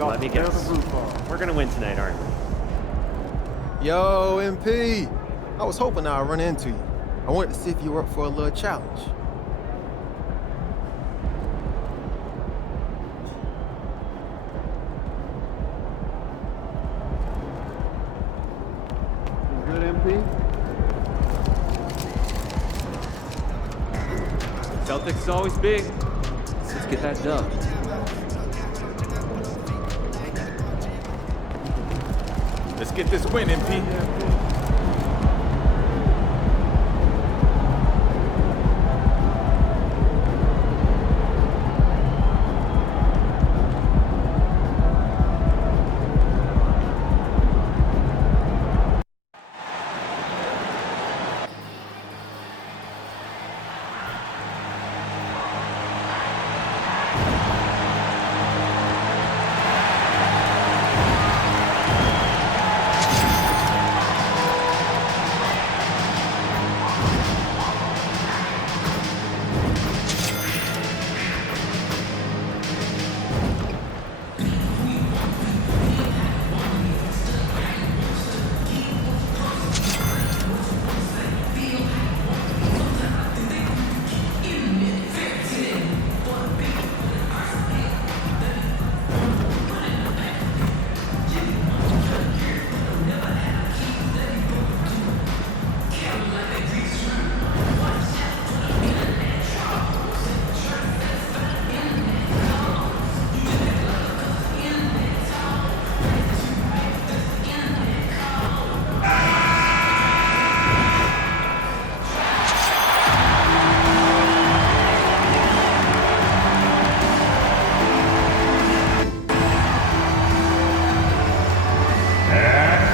Let me guess. We're going to win tonight, aren't we? Yo, MP. I was hoping I'd run into you. I wanted to see if you were up for a little challenge. Good, MP? Celtics is always big. Let's get that dub. Let's get this win, MP.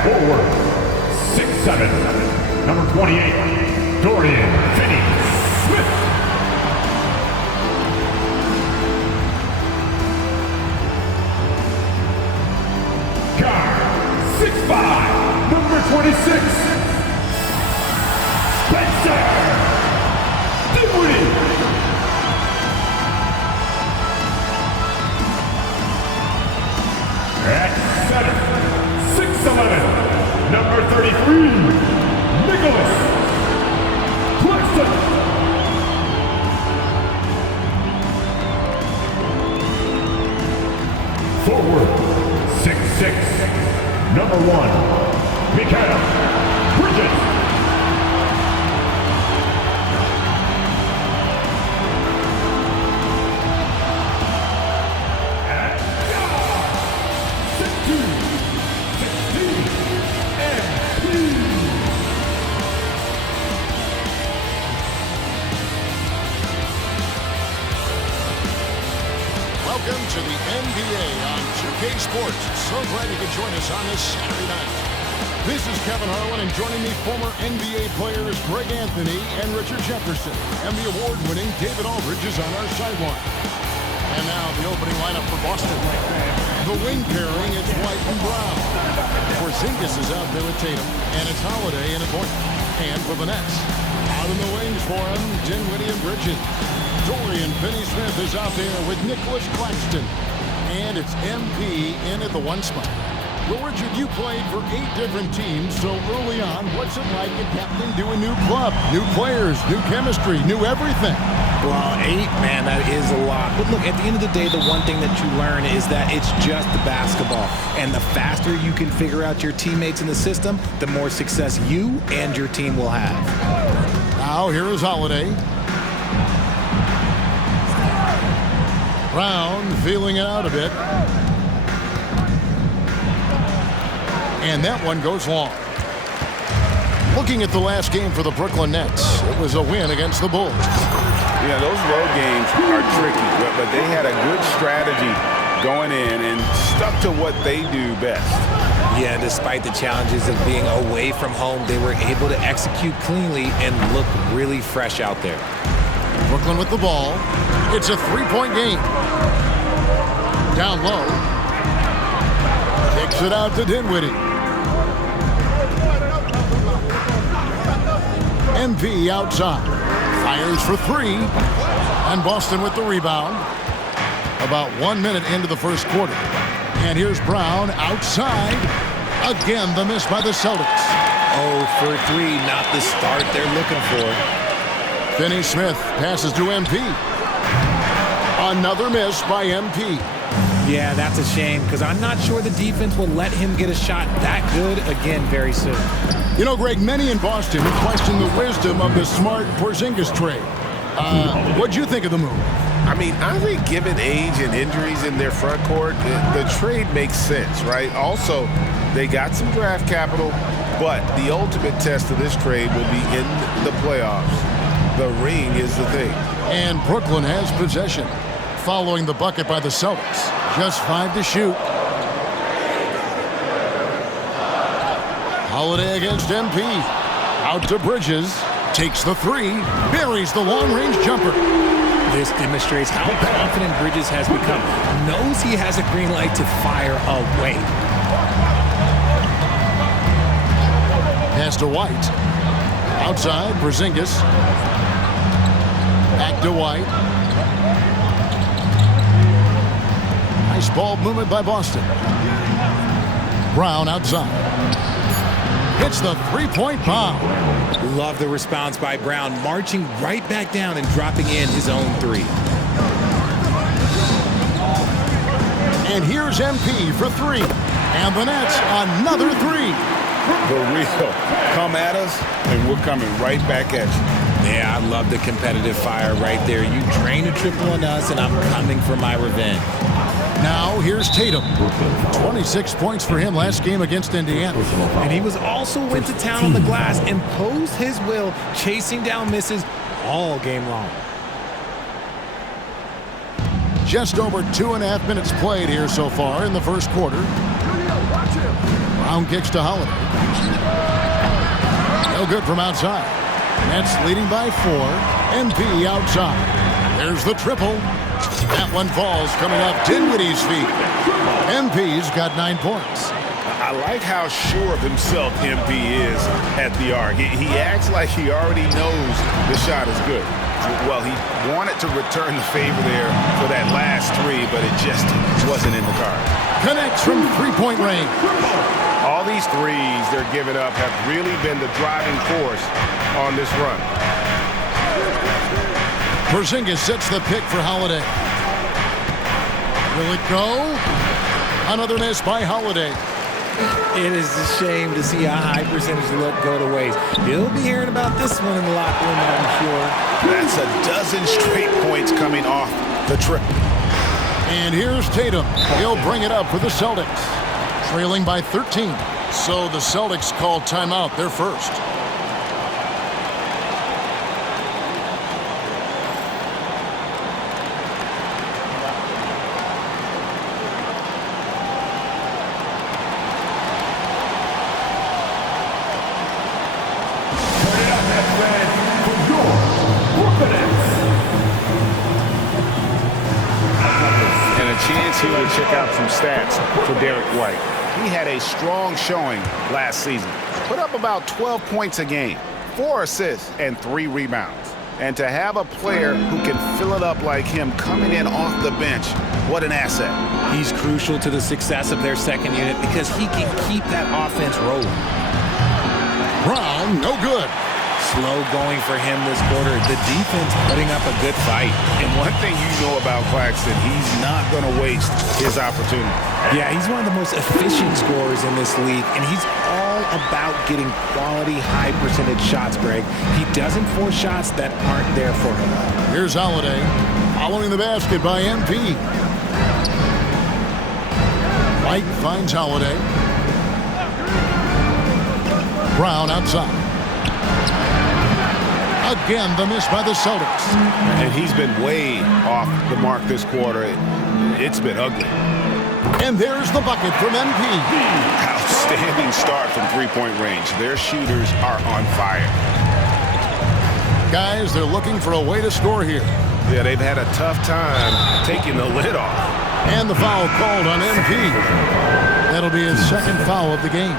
Forward, 6'7", number 28, Dorian Finney-Smith. Guard, 6'5", number 26, Spencer Dinwiddie. At center, 6'11", number 33, Nicholas Claxton. Forward, 6'6", number 1, Mikael Bridges. Welcome to the NBA on 2K Sports. So glad you could join us on this Saturday night. This is Kevin Harlan, and joining me, former NBA players Greg Anthony and Richard Jefferson. And the award-winning David Aldridge is on our sideline. And now the opening lineup for Boston. The wing pairing, it's White and Brown. Porzingis is out there with Tatum, and it's Holiday in at point. And for the Nets, out in the wings for him, Dinwiddie and Bridges. Dorian Finney-Smith is out there with Nicholas Claxton. And it's MP in at the one spot. Well, Richard, you played for 8 different teams, so early on, what's it like adapting to a new club? New players, new chemistry, new everything. Well, 8, man, that is a lot. But look, at the end of the day, the one thing that you learn is that it's just the basketball. And the faster you can figure out your teammates in the system, the more success you and your team will have. Now, here is Holiday. Brown feeling it out a bit. And that one goes long. Looking at the last game for the Brooklyn Nets, it was a win against the Bulls. Yeah, those road games are tricky, but they had a good strategy going in and stuck to what they do best. Yeah, despite the challenges of being away from home, they were able to execute cleanly and look really fresh out there. Brooklyn with the ball. It's a 3-point game. Down low. Kicks it out to Dinwiddie. MP outside. Fires for 3. And Boston with the rebound. About 1 minute into the first quarter. And here's Brown outside. Again, the miss by the Celtics. 0 for 3, not the start they're looking for. Finney-Smith passes to MP. Another miss by MP. Yeah, that's a shame because I'm not sure the defense will let him get a shot that good again very soon. You know, Greg, many in Boston question the wisdom of the Smart Porzingis trade. What'd you think of the move? I mean, I think given age and injuries in their front court, the trade makes sense, right? Also, they got some draft capital, but the ultimate test of this trade will be in the playoffs. The ring is the thing. And Brooklyn has possession, following the bucket by the Celtics. Just 5 to shoot. Holiday against MP. Out to Bridges. Takes the 3. Buries the long-range jumper. This demonstrates how confident Bridges has become. Knows he has a green light to fire away. Pass to White. Outside, Porzingis. Back to White. Nice ball movement by Boston. Brown outside. Hits the three-point bomb. Love the response by Brown, marching right back down and dropping in his own 3. And here's MP for 3. And the Nets, another 3. The real. Come at us, and we're coming right back at you. Yeah, I love the competitive fire right there. You drain a triple on us, and I'm coming for my revenge. Now here's Tatum. 26 points for him last game against Indiana. And he was also went to town on the glass, imposed his will, chasing down misses all game long. Just over 2.5 minutes played here so far in the first quarter. Brown kicks to Holiday. No good from outside. Nets leading by 4. MP outside. There's the triple. That one falls coming off Dinwiddie's feet. MP's got 9 points. I like how sure of himself MP is at the arc. He acts like he already knows the shot is good. Well, he wanted to return the favor there for that last 3, but it just wasn't in the cards. Connects from three-point range. All these threes they're giving up have really been the driving force on this run. Porzingis sets the pick for Holiday. Will it go? Another miss by Holiday. It is a shame to see a high percentage look go to waste. You'll be hearing about this one in the locker room, I'm sure. That's a dozen straight points coming off the triple. And here's Tatum. He'll bring it up for the Celtics. Trailing by 13. So the Celtics called timeout. They're first. To check out some stats for Derek White. He had a strong showing last season. Put up about 12 points a game, 4 assists, and 3 rebounds. And to have a player who can fill it up like him coming in off the bench, what an asset. He's crucial to the success of their second unit because he can keep that offense rolling. Brown, no good. Slow going for him this quarter. The defense putting up a good fight. And one thing you know about Claxton, he's not going to waste his opportunity. Yeah, he's one of the most efficient scorers in this league, and he's all about getting quality, high percentage shots, Greg. He doesn't force shots that aren't there for him. Here's Holiday, following the basket by MP. White finds Holiday. Brown outside. Again, the miss by the Celtics. And he's been way off the mark this quarter. It's been ugly. And there's the bucket from MP. Outstanding start from three-point range. Their shooters are on fire. Guys, they're looking for a way to score here. Yeah, they've had a tough time taking the lid off. And the foul called on MP. That'll be his second foul of the game.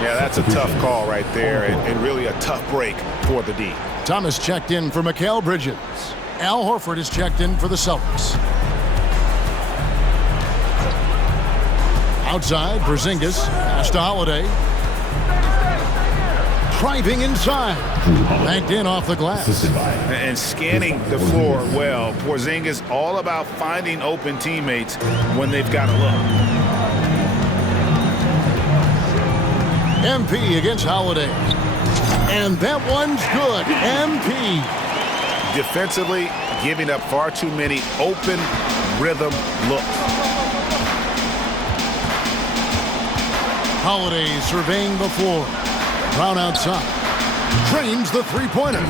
Yeah, that's a tough call right there, and really a tough break for the D. Thomas checked in for Mikal Bridges. Al Horford is checked in for the Celtics. Outside, Porzingis. Pass to Holiday. Driving inside. Banked in off the glass. And scanning the floor well. Porzingis all about finding open teammates when they've got a look. MP against Holiday. And that one's good. MP. Defensively, giving up far too many open rhythm looks. Holiday surveying the floor. Brown outside. Drains the three-pointer.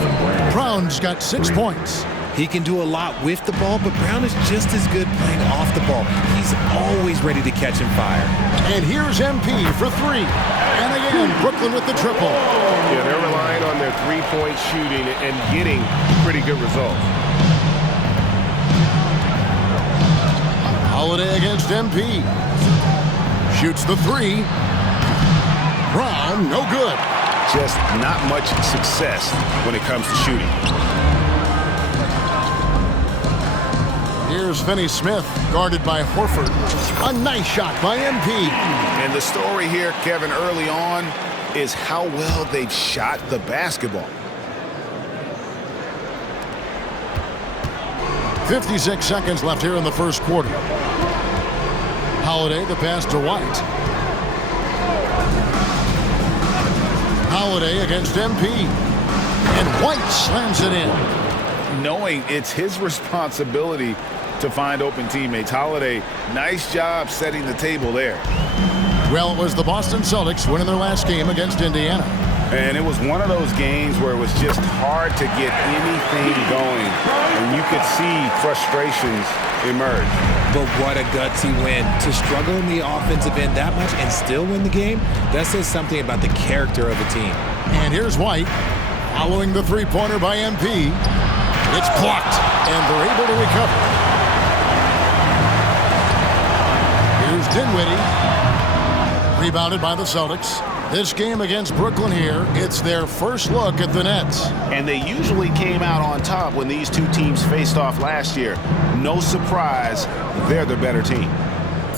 Brown's got 6 points. He can do a lot with the ball, but Brown is just as good playing off the ball. He's always ready to catch and fire. And here's MP for three. And again, Brooklyn with the triple. Yeah, they're relying on their three-point shooting and getting pretty good results. Holiday against MP. Shoots the three. Brown, no good. Just not much success when it comes to shooting. Here's Finney Smith, guarded by Horford. A nice shot by MP. And the story here, Kevin, early on, is how well they've shot the basketball. 56 seconds left here in the first quarter. Holiday, the pass to White. Holiday against MP. And White slams it in. Knowing it's his responsibility to find open teammates. Holiday, nice job setting the table there. Well, it was the Boston Celtics winning their last game against Indiana. And it was one of those games where it was just hard to get anything going. And you could see frustrations emerge. But what a gutsy win. To struggle in the offensive end that much and still win the game, that says something about the character of a team. And here's White, following the three-pointer by MP. It's blocked, and they're able to recover. Here's Dinwiddie, rebounded by the Celtics. This game against Brooklyn here, it's their first look at the Nets. And they usually came out on top when these two teams faced off last year. No surprise, they're the better team.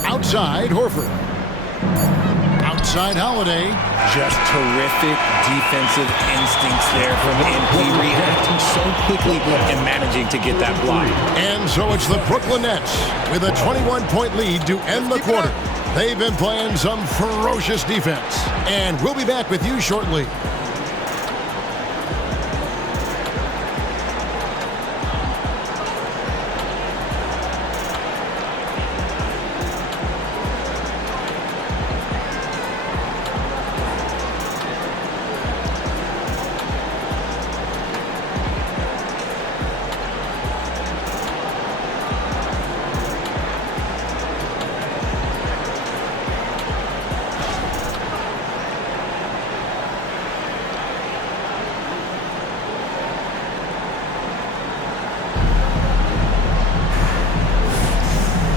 Outside, Horford. Outside, Holiday. Just terrific defensive instincts there from MP, reacting so quickly and managing to get that block. And so it's the Brooklyn Nets with a 21-point lead to end the quarter. They've been playing some ferocious defense. And we'll be back with you shortly.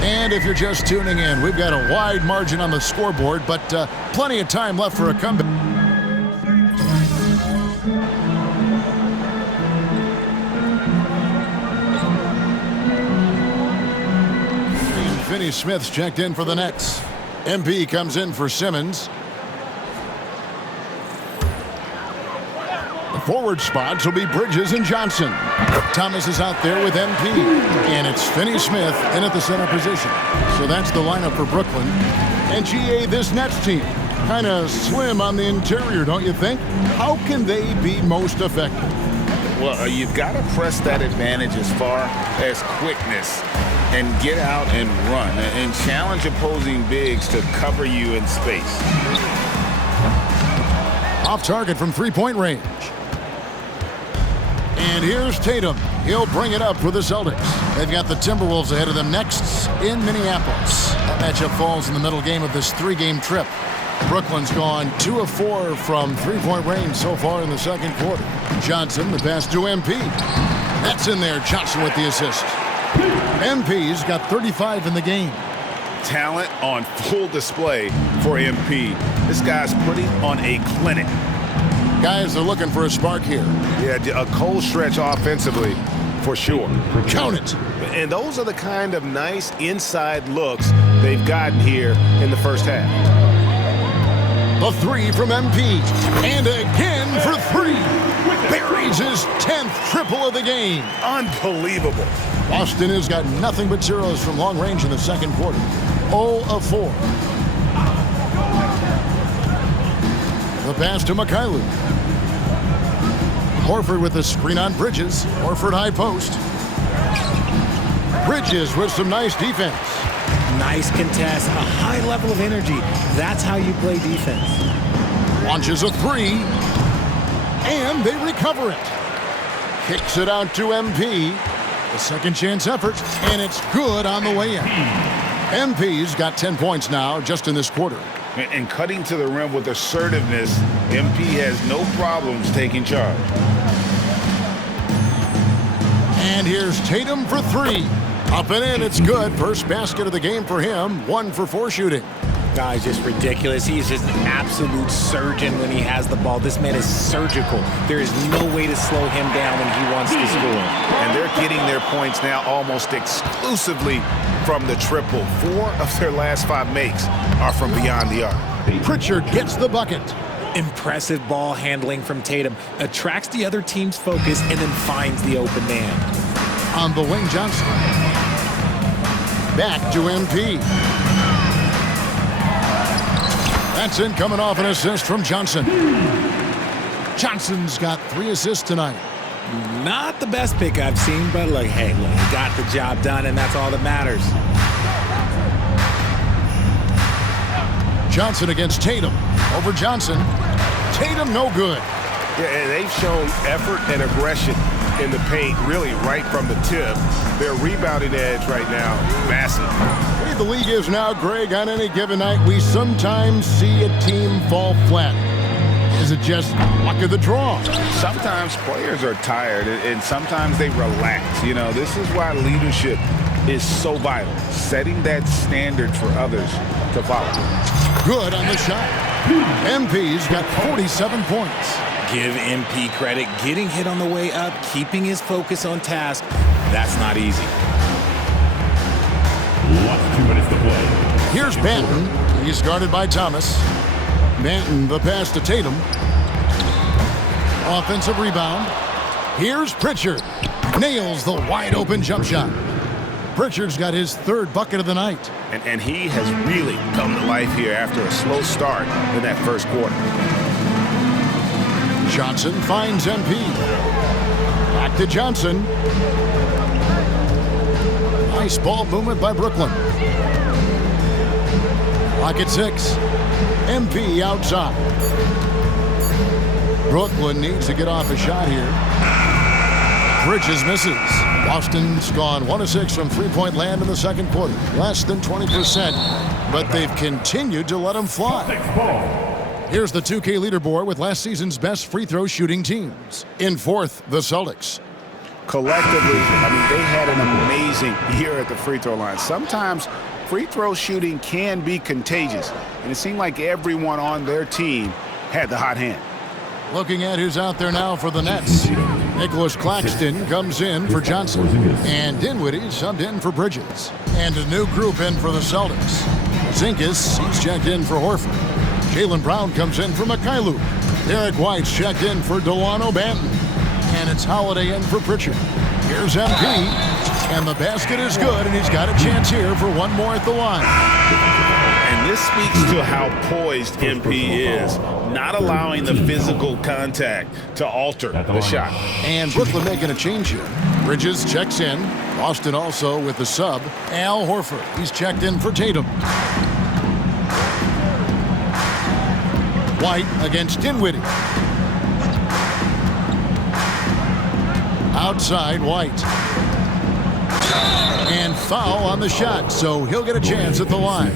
And if you're just tuning in, we've got a wide margin on the scoreboard, but plenty of time left for a comeback. Finney Smith's checked in for the Nets. MP comes in for Simmons. The forward spots will be Bridges and Johnson. Thomas is out there with MP. And it's Finney Smith in at the center position. So that's the lineup for Brooklyn. And GA, this Nets team, kind of slim on the interior, don't you think? How can they be most effective? Well, you've got to press that advantage as far as quickness and get out and run and challenge opposing bigs to cover you in space. Off target from three-point range. And here's Tatum. He'll bring it up for the Celtics. They've got the Timberwolves ahead of them next in Minneapolis. That matchup falls in the middle game of this three-game trip. Brooklyn's gone 2 of 4 from three-point range so far in the second quarter. Johnson, the pass to MP. That's in there. Johnson with the assist. MP's got 35 in the game. Talent on full display for MP. This guy's putting on a clinic. Guys are looking for a spark here. Yeah, a cold stretch offensively for sure. Count it. And those are the kind of nice inside looks they've gotten here in the first half. The three from MP. And again for three. Buries his 10th triple of the game. Unbelievable. Boston has got nothing but zeros from long range in the second quarter. 0 of 4. The pass to Mikhailuk. Horford with the screen on Bridges. Horford high post. Bridges with some nice defense. Nice contest, a high level of energy. That's how you play defense. Launches a three. And they recover it. Kicks it out to MP. The second chance effort. And it's good on the way in. MP's got 10 points now just in this quarter. And cutting to the rim with assertiveness, MP has no problems taking charge. And here's Tatum for three. Up and in, it's good. First basket of the game for him. 1 for 4 shooting. Guy's just ridiculous. He's just an absolute surgeon when he has the ball. This man is surgical. There is no way to slow him down when he wants to score. And they're getting their points now almost exclusively from the triple. 4 of their last 5 makes are from beyond the arc. Pritchard gets the bucket. Impressive ball handling from Tatum. Attracts the other team's focus and then finds the open man. On the wing, Johnson. Back to MP. That's in, coming off an assist from Johnson. Johnson's got 3 assists tonight. Not the best pick I've seen, but look, hey, look, he got the job done, and that's all that matters. Johnson against Tatum. Over Johnson. Tatum no good. Yeah, and they've shown effort and aggression in the paint, really right from the tip. Their rebounding edge right now, massive. The way the league is now, Greg, on any given night, we sometimes see a team fall flat. Is it just luck of the draw? Sometimes players are tired, and sometimes they relax. You know, this is why leadership is so vital, setting that standard for others to follow. Good on the shot. MP's got 47 points. Give MP credit. Getting hit on the way up, keeping his focus on task, that's not easy. Last 2 minutes to play. Here's Banton. He's guarded by Thomas. Banton, the pass to Tatum. Offensive rebound. Here's Pritchard. Nails the wide open jump shot. Pritchard's got his 3rd bucket of the night. And he has really come to life here after a slow start in that first quarter. Johnson finds MP. Back to Johnson. Nice ball movement by Brooklyn. Clock at 6. MP outside. Brooklyn needs to get off a shot here. Bridges misses. Boston's gone 1 of 6 from three-point land in the second quarter. Less than 20%, but they've continued to let them fly. Here's the 2K leaderboard with last season's best free throw shooting teams. In 4th, the Celtics. Collectively, I mean, they had an amazing year at the free throw line. Sometimes free throw shooting can be contagious, and it seemed like everyone on their team had the hot hand. Looking at who's out there now for the Nets. Nicholas Claxton comes in for Johnson. And Dinwiddie subbed in for Bridges. And a new group in for the Celtics. Zinkas, he's checked in for Horford. Jaylen Brown comes in for Mikhailuk. Derek White's checked in for Delano Banton. And it's Holiday in for Pritchard. Here's MP. And the basket is good, and he's got a chance here for one more at the line. And this speaks to how poised MP is, not allowing the physical contact to alter the shot. And Brooklyn making a change here. Bridges checks in. Boston also with the sub. Al Horford, he's checked in for Tatum. White against Dinwiddie. Outside White. And foul on the shot, so he'll get a chance at the line.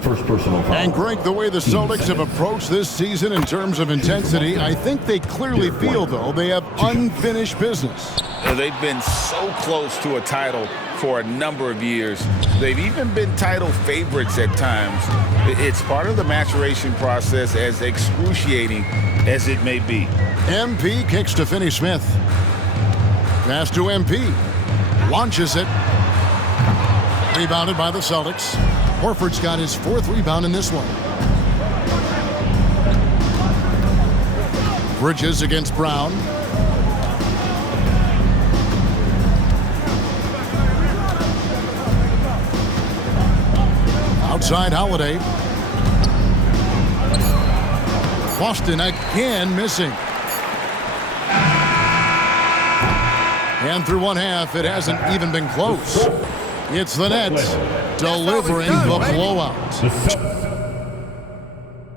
First personal foul. And Greg, the way the Celtics have approached this season in terms of intensity, I think they clearly feel, though, they have unfinished business. They've been so close to a title for a number of years. They've even been title favorites at times. It's part of the maturation process, as excruciating as it may be. MP kicks to Finney-Smith. Pass to MP. Launches it. Rebounded by the Celtics. Horford's got his 4th rebound in this one. Bridges against Brown. Outside Holiday. Boston again missing. And through one half, it hasn't even been close. It's the Nets delivering the blowout.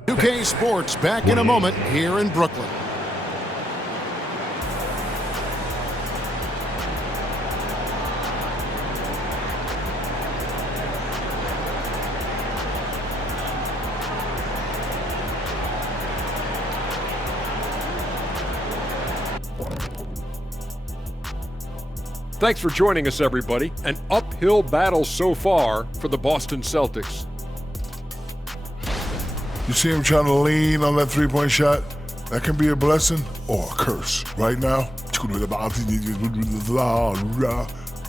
2K Sports back in a moment here in Brooklyn. Thanks for joining us, everybody. An uphill battle so far for the Boston Celtics. You see him trying to lean on that three-point shot? That can be a blessing or a curse. Right now,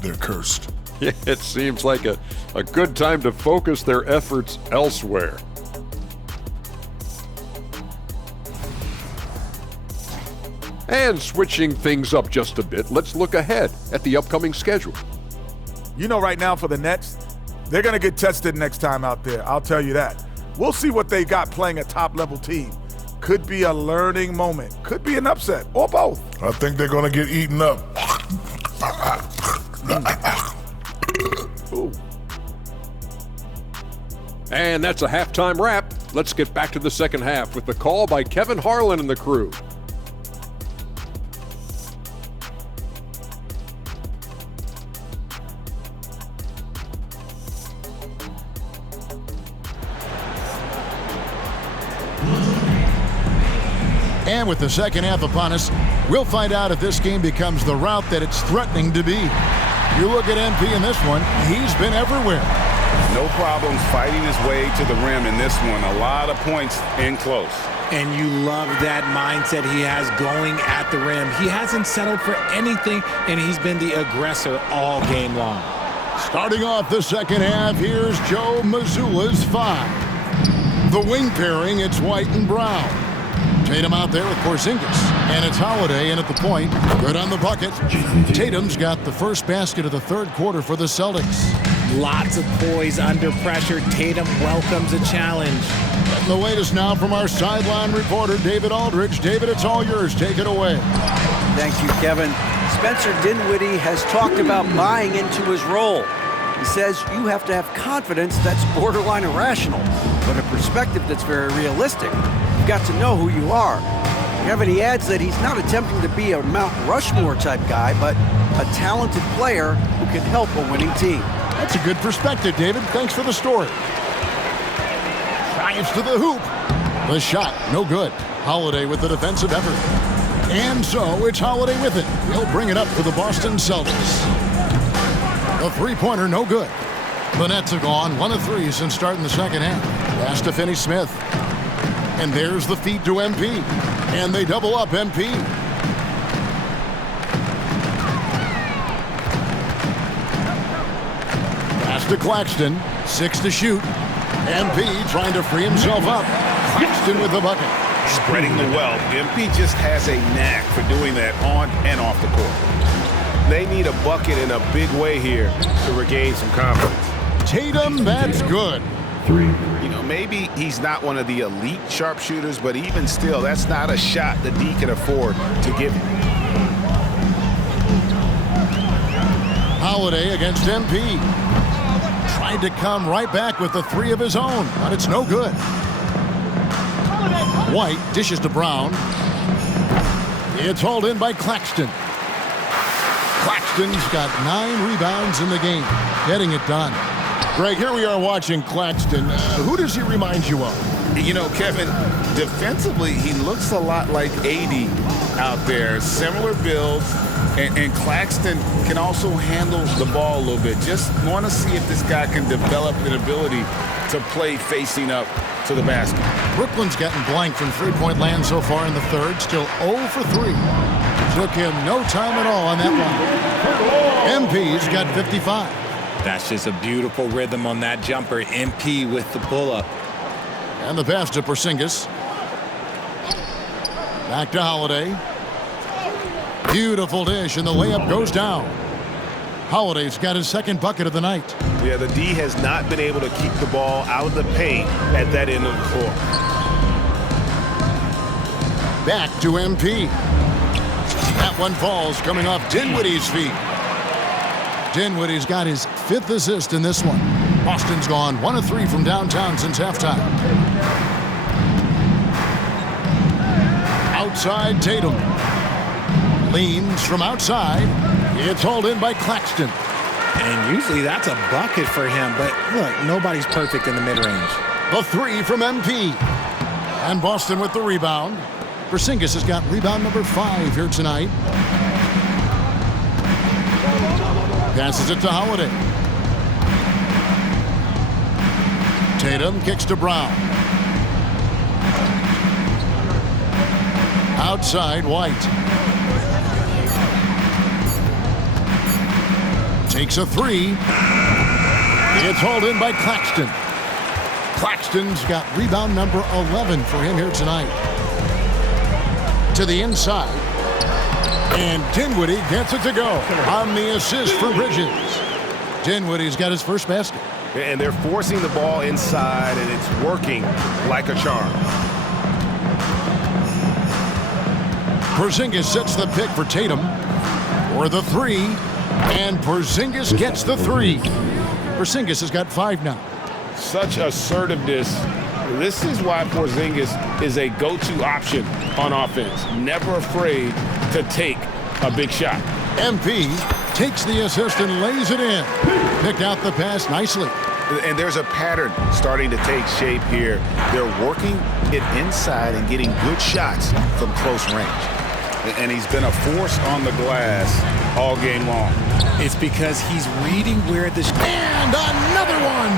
they're cursed. It seems like a good time to focus their efforts elsewhere. And switching things up just a bit, let's look ahead at the upcoming schedule. You know, right now for the Nets, they're going to get tested next time out there. I'll tell you that. We'll see what they got playing a top-level team. Could be a learning moment. Could be an upset, or both. I think they're going to get eaten up. Ooh. And that's a halftime wrap. Let's get back to the second half with the call by Kevin Harlan and the crew. And with the second half upon us, we'll find out if this game becomes the route that it's threatening to be. You look at MP in this one, he's been everywhere. No problems fighting his way to the rim in this one. A lot of points in close. And you love that mindset he has going at the rim. He hasn't settled for anything, and he's been the aggressor all game long. Starting off the second half, here's Joe Mazzulla's 5. The wing pairing, it's White and Brown. Tatum out there with Porzingis, and it's Holiday in at the point. Good on the bucket. Tatum's got the first basket of the third quarter for the Celtics. Lots of poise under pressure. Tatum welcomes a challenge. And the latest now from our sideline reporter, David Aldridge. David, it's all yours. Take it away. Thank you, Kevin. Spencer Dinwiddie has talked about buying into his role. He says you have to have confidence that's borderline irrational, but a perspective that's very realistic. You've got to know who you are. Kevin, he adds that he's not attempting to be a Mount Rushmore type guy, but a talented player who can help a winning team. That's a good perspective, David. Thanks for the story. Drives to the hoop. The shot, no good. Holiday with the defensive effort. And so it's Holiday with it. He'll bring it up for the Boston Celtics. The three-pointer, no good. The Nets have gone 1 of 3 since starting the second half. Pass to Finney-Smith. And there's the feed to MP. And they double up MP. Pass to Claxton. 6 to shoot. MP trying to free himself up. Claxton with the bucket. Spreading the wealth. MP just has a knack for doing that on and off the court. They need a bucket in a big way here to regain some confidence. Tatum, that's good. 3. You know, maybe he's not one of the elite sharpshooters, but even still, that's not a shot that D can afford to give him. Holiday against MP. Tried to come right back with the 3 of his own, but it's no good. White dishes to Brown. It's hauled in by Claxton. Claxton's got 9 rebounds in the game, getting it done. Greg, here we are watching Claxton. Who does he remind you of? You know, Kevin, defensively, he looks a lot like AD out there. Similar builds, and Claxton can also handle the ball a little bit. Just want to see if this guy can develop an ability to play facing up to the basket. Brooklyn's gotten blank from three-point land so far in the third, still 0 for 3. Took him no time at all on that one. MP's got 55. That's just a beautiful rhythm on that jumper. MP with the pull-up. And the pass to Porzingis. Back to Holiday. Beautiful dish, and the layup goes down. Holiday's got his second bucket of the night. Yeah, the D has not been able to keep the ball out of the paint at that end of the floor. Back to MP. That one falls coming off Dinwiddie's feet. Dinwiddie's got his 5th assist in this one. Boston's gone 1 of 3 from downtown since halftime. Outside Tatum. Leans from outside. It's hauled in by Claxton. And usually that's a bucket for him, but look, nobody's perfect in the mid-range. The 3 from MP. And Boston with the rebound. Porzingis has got rebound number 5 here tonight. Passes it to Holiday. Tatum kicks to Brown. Outside White. Takes a 3. It's hauled in by Claxton. Claxton's got rebound number 11 for him here tonight. To the inside. And Dinwiddie gets it to go on the assist for Bridges. Dinwiddie's got his first basket. And they're forcing the ball inside, and it's working like a charm. Porzingis sets the pick for Tatum for the 3. And Porzingis gets the 3. Porzingis has got 5 now. Such assertiveness. This is why Porzingis is a go-to option on offense. Never afraid to take a big shot. MP takes the assist and lays it in. Picked out the pass nicely. And there's a pattern starting to take shape here. They're working it inside and getting good shots from close range. And he's been a force on the glass all game long. It's because he's reading where the... And another one!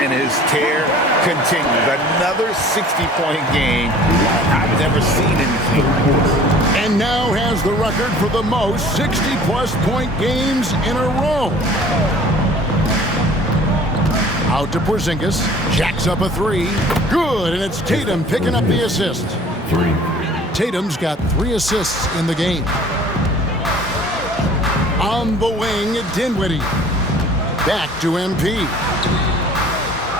And his tear continues. Another 60-point game. I've never seen anything like this. And now has the record for the most 60-plus point games in a row. Out to Porzingis. Jacks up a 3. Good, and it's Tatum picking up the assist. 3. Tatum's got 3 assists in the game. On the wing, Dinwiddie. Back to MP.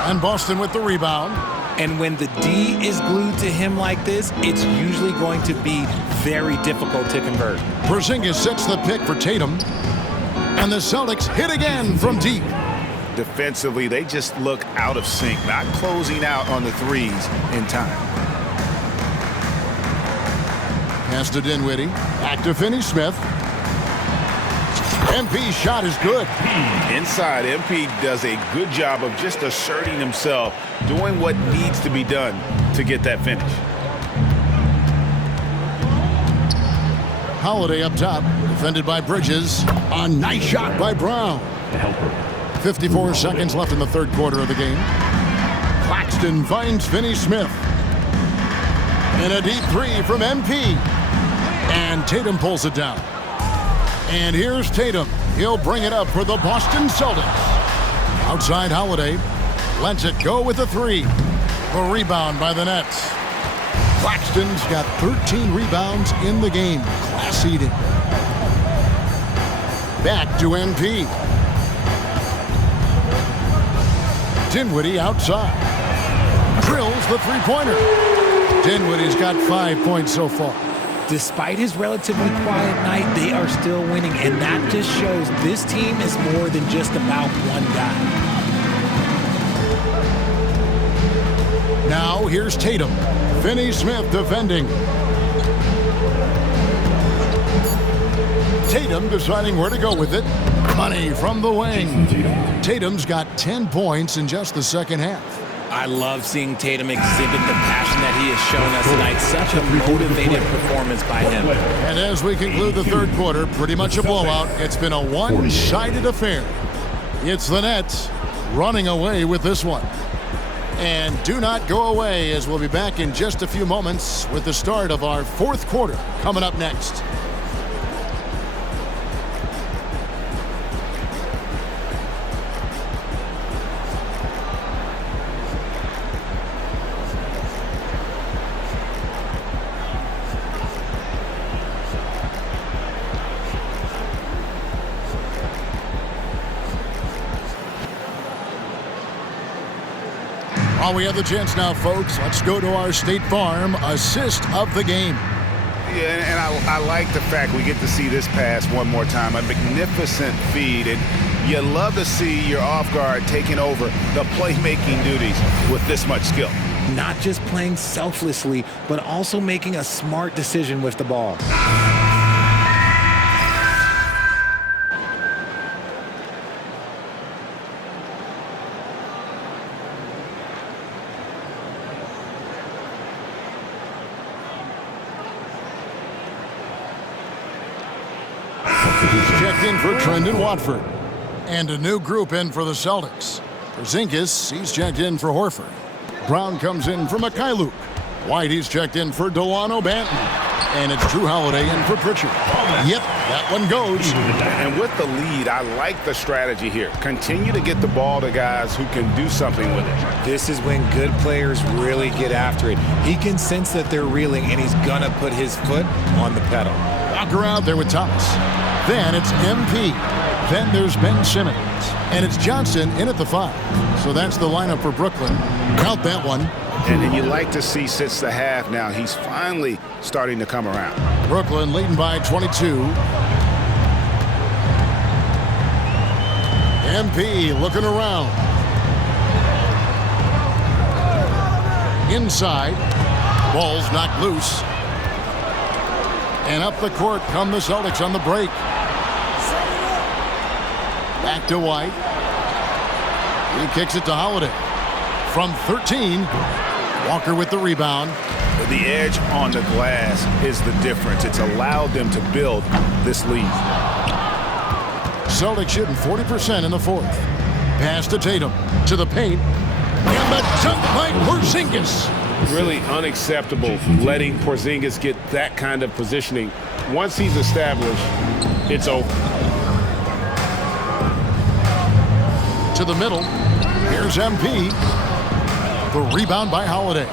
And Boston with the rebound. And when the D is glued to him like this, it's usually going to be very difficult to convert. Porzingis sets the pick for Tatum. And the Celtics hit again from deep. Defensively, they just look out of sync, not closing out on the threes in time. Pass to Dinwiddie. Back to Finney-Smith. MP's shot is good. Inside, MP does a good job of just asserting himself, doing what needs to be done to get that finish. Holiday up top, defended by Bridges. A nice shot by Brown. 54 seconds left in the third quarter of the game. Claxton finds Finney-Smith. And a deep 3 from MP. And Tatum pulls it down. And here's Tatum. He'll bring it up for the Boston Celtics. Outside Holiday. Lets it go with a 3. The rebound by the Nets. Claxton's got 13 rebounds in the game. Class eating. Back to MP. Dinwiddie outside. Drills the three-pointer. Dinwiddie's got 5 points so far. Despite his relatively quiet night, they are still winning, and that just shows this team is more than just about one guy. Now here's Tatum. Finney-Smith defending. Tatum deciding where to go with it. Money from the wing. Tatum's got 10 points in just the second half. I love seeing Tatum exhibit the passion that he has shown us tonight. Such a motivated performance by him. And as we conclude the third quarter, pretty much a blowout. It's been a one-sided affair. It's the Nets running away with this one. And do not go away, as we'll be back in just a few moments with the start of our fourth quarter coming up next. While we have the chance now, folks, let's go to our State Farm assist of the game. Yeah, and I like the fact we get to see this pass one more time. A magnificent feed, and you love to see your off guard taking over the playmaking duties with this much skill. Not just playing selflessly, but also making a smart decision with the ball. Checked in for Trendon Watford. And a new group in for the Celtics. Porzingis, he's checked in for Horford. Brown comes in for Mikhailuk. White, he's checked in for Delano Banton. And it's Drew Holiday in for Pritchard. Yep, that one goes. And with the lead, I like the strategy here. Continue to get the ball to guys who can do something with it. This is when good players really get after it. He can sense that they're reeling, and he's going to put his foot on the pedal. Walker out there with Thomas. Then it's MP. Then there's Ben Simmons. And it's Johnson in at the 5. So that's the lineup for Brooklyn. Count that one. And then you like to see since the half now, he's finally starting to come around. Brooklyn leading by 22. MP looking around. Inside. Ball's knocked loose. And up the court come the Celtics on the break. Back to White. He kicks it to Holiday. From 13, Walker with the rebound. The edge on the glass is the difference. It's allowed them to build this lead. Celtics shooting 40% in the 4th. Pass to Tatum. To the paint. And the jump by Porzingis. Really unacceptable letting Porzingis get that kind of positioning. Once he's established, it's over. To the middle. Here's MP. The rebound by Holiday.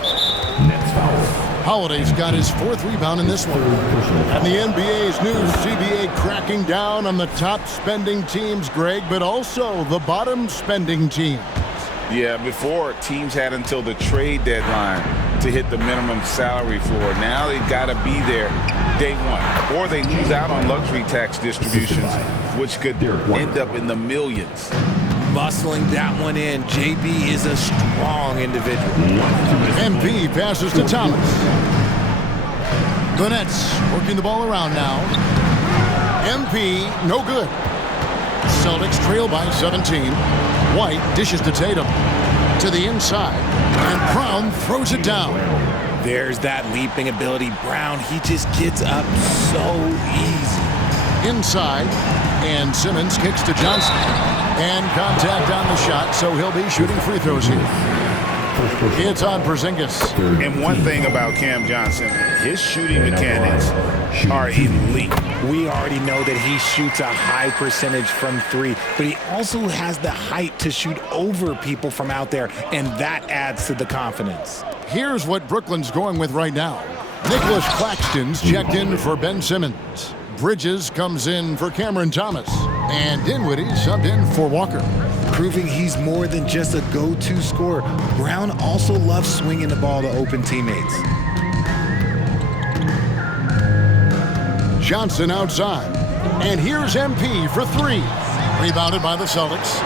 Holiday's got his 4th rebound in this one. And the NBA's new CBA cracking down on the top spending teams, Greg, but also the bottom spending teams. Yeah, before teams had until the trade deadline to hit the minimum salary floor. Now they've got to be there day one, or they lose out on luxury tax distributions, which could end up in the millions. Muscling that one in. JB is a strong individual. MP passes to Thomas. The Nets working the ball around now. MP, no good. Celtics trail by 17. White dishes to Tatum. To the inside. And Brown throws it down. There's that leaping ability. Brown, he just gets up so easy. Inside. And Simmons kicks to Johnson. And contact on the shot, so he'll be shooting free throws here. It's on Porzingis. And one thing about Cam Johnson, his shooting mechanics are elite. We already know that he shoots a high percentage from 3, but he also has the height to shoot over people from out there, and that adds to the confidence. Here's what Brooklyn's going with right now. Nicholas Claxton's checked in for Ben Simmons. Bridges comes in for Cameron Thomas. And Dinwiddie subbed in for Walker. Proving he's more than just a go-to scorer. Brown also loves swinging the ball to open teammates. Johnson outside. And here's MP for 3. Rebounded by the Celtics.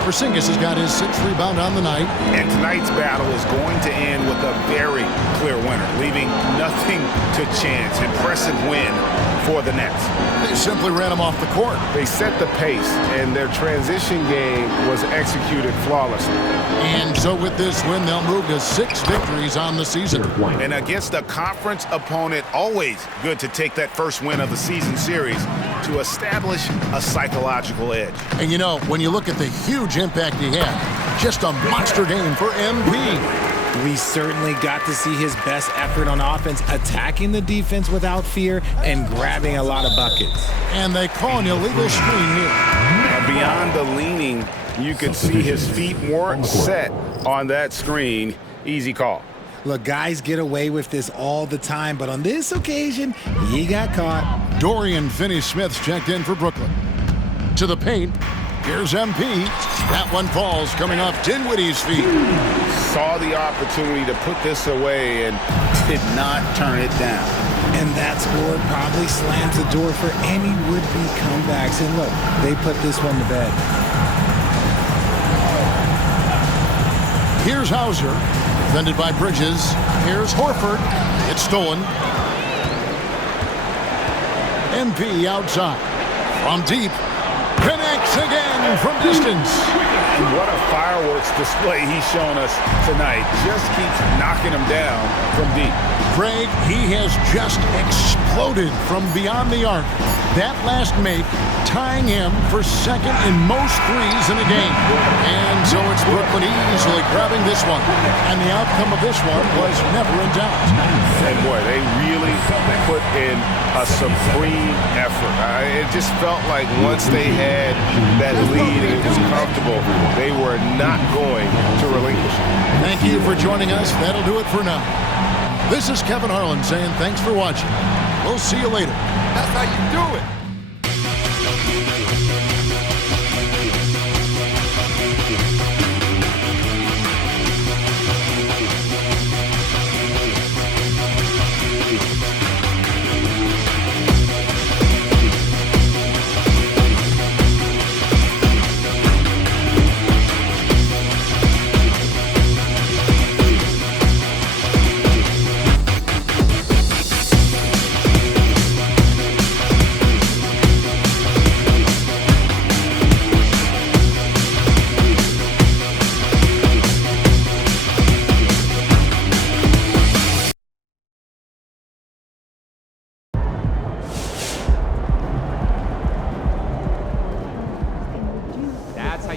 Porzingis has got his 6th rebound on the night. And tonight's battle is going to end with a very clear winner, leaving nothing to chance. Impressive win for the Nets. They simply ran him off the court. They set the pace, and their transition game was executed flawlessly. And so with this win, they'll move to 6 victories on the season. And against a conference opponent, always good to take that first win of the season series to establish a psychological edge. And you know, when you look at the huge impact he had, just a monster game for MP. We certainly got to see his best effort on offense, attacking the defense without fear and grabbing a lot of buckets. And they call an illegal screen here. Now beyond the leaning, you could see his feet weren't set on that screen. Easy call. Look, guys get away with this all the time, but on this occasion, he got caught. Dorian Finney-Smith's checked in for Brooklyn. To the paint. Here's MP. That one falls coming off Dinwiddie's feet. Saw the opportunity to put this away and did not turn it down. And that score probably slams the door for any would-be comebacks. And look, they put this one to bed. Here's Hauser, defended by Bridges. Here's Horford. It's stolen. MP outside. From deep. Connects again from distance. And what a fireworks display he's showing us tonight. Just keeps knocking them down from deep. Craig, he has just exploded from beyond the arc. That last make tying him for second in most threes in a game. And so it's Brooklyn easily grabbing this one. And the outcome of this one was never in doubt. And boy, they really put in a supreme effort. It just felt like once they had that lead and it was comfortable, they were not going to relinquish it. Thank you for joining us. That'll do it for now. This is Kevin Harlan saying thanks for watching. We'll see you later. That's how you do it.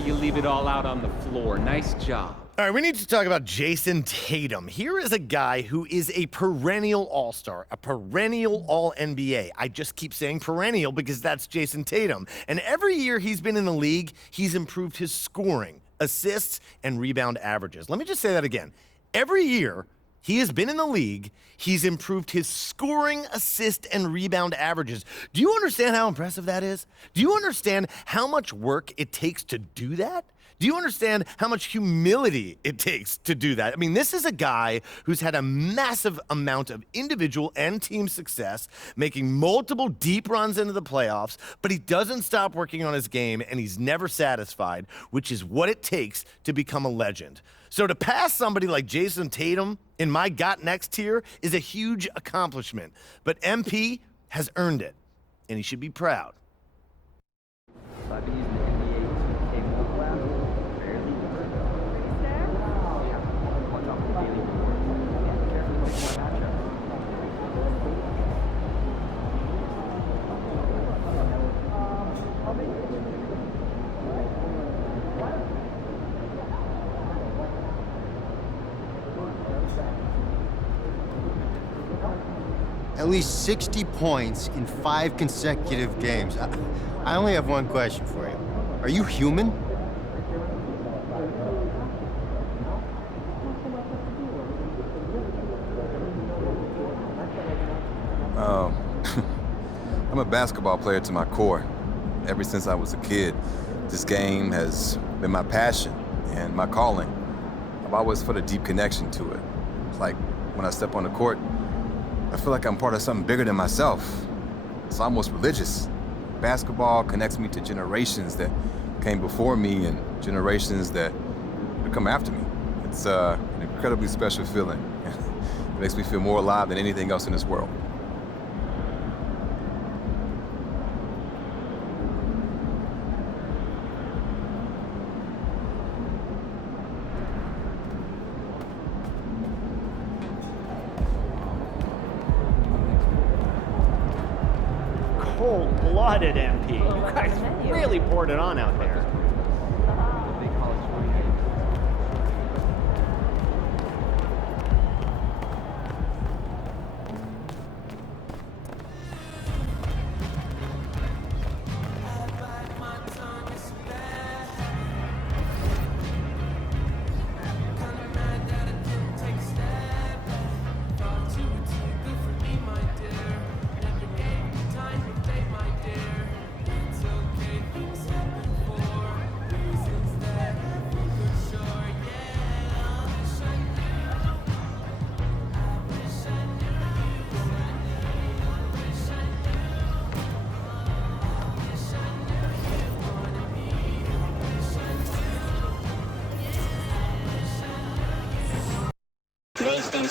You leave it all out on the floor. Nice job. All right, we need to talk about Jason Tatum. Here is a guy who is a perennial all-star, a perennial all-NBA. I just keep saying perennial because that's Jason Tatum. And every year he's been in the league, he's improved his scoring, assists, and rebound averages. Let me just say that again. Every year he has been in the league, he's improved his scoring, assist, and rebound averages. Do you understand how impressive that is? Do you understand how much work it takes to do that? Do you understand how much humility it takes to do that? I mean, this is a guy who's had a massive amount of individual and team success, making multiple deep runs into the playoffs, but he doesn't stop working on his game, and he's never satisfied, which is what it takes to become a legend. So to pass somebody like Jason Tatum in my Got Next tier is a huge accomplishment, but MP has earned it, and he should be proud. At least 60 points in 5 consecutive games. I only have one question for you. Are you human? I'm a basketball player to my core. Ever since I was a kid, this game has been my passion and my calling. I've always felt a deep connection to it. It's like when I step on the court, I feel like I'm part of something bigger than myself. It's almost religious. Basketball connects me to generations that came before me and generations that would come after me. It's an incredibly special feeling. It makes me feel more alive than anything else in this world. Cold-blooded MP. You guys really poured it on out there.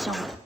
ション。